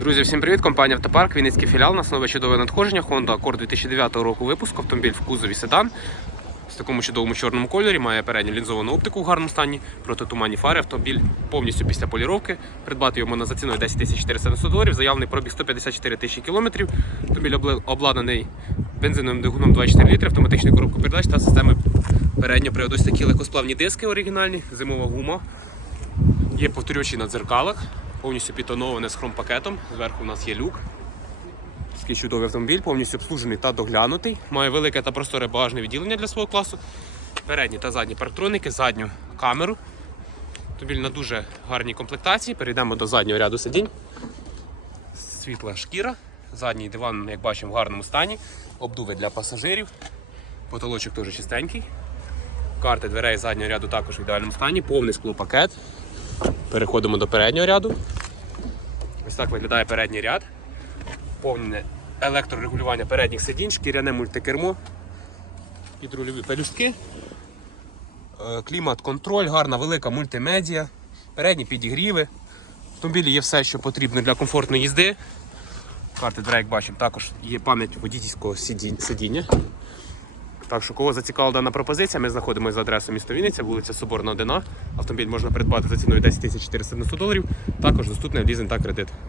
Друзі, всім привіт! Компанія Автопарк, Вінницький філіал. Нас нове чудове надходження Honda Accord 2009 року випуску. Автомобіль в кузові седан. В такому чудовому чорному кольорі, має передню лінзовану оптику в гарному стані, протитуманні фари. Автомобіль повністю після поліровки. Придбати його можна за ціною 10 490 доларів. Заявлений пробіг 154 тисячі кілометрів. Автомобіль обладнаний бензиновим двигуном 24 літри, автоматичною коробкою передач та системою переднього приводу. Ось такі легкосплавні диски оригінальні, зимова гума. Є повторювачі на дзеркалах, повністю підтоноване з хромпакетом. Зверху у нас є люк. Такий чудовий автомобіль, повністю обслужений та доглянутий. Має велике та просторе багажне відділення для свого класу. Передні та задні парктроніки, задню камеру. Автомобіль на дуже гарній комплектації. Перейдемо до заднього ряду сидінь. Світла шкіра. Задній диван, як бачимо, в гарному стані. Обдуви для пасажирів. Потолочок теж чистенький. Карти дверей заднього ряду також в ідеальному стані. Повний склопакет. Переходимо до переднього ряду. Ось так виглядає передній ряд. Повне електрорегулювання передніх сидінь, шкіряне мультикермо, підрульові пелюстки, е, клімат-контроль, гарна велика мультимедіа, передні підігріви. В автомобілі є все, що потрібно для комфортної їзди. Карти дверей, як бачимо, також є пам'ять водійського сидіння. Так що, кого зацікавила дана пропозиція, ми знаходимося за адресою місто Вінниця, вулиця Соборна 1. Автомобіль можна придбати за ціною 10 490 доларів. Також доступний лізинг та кредит.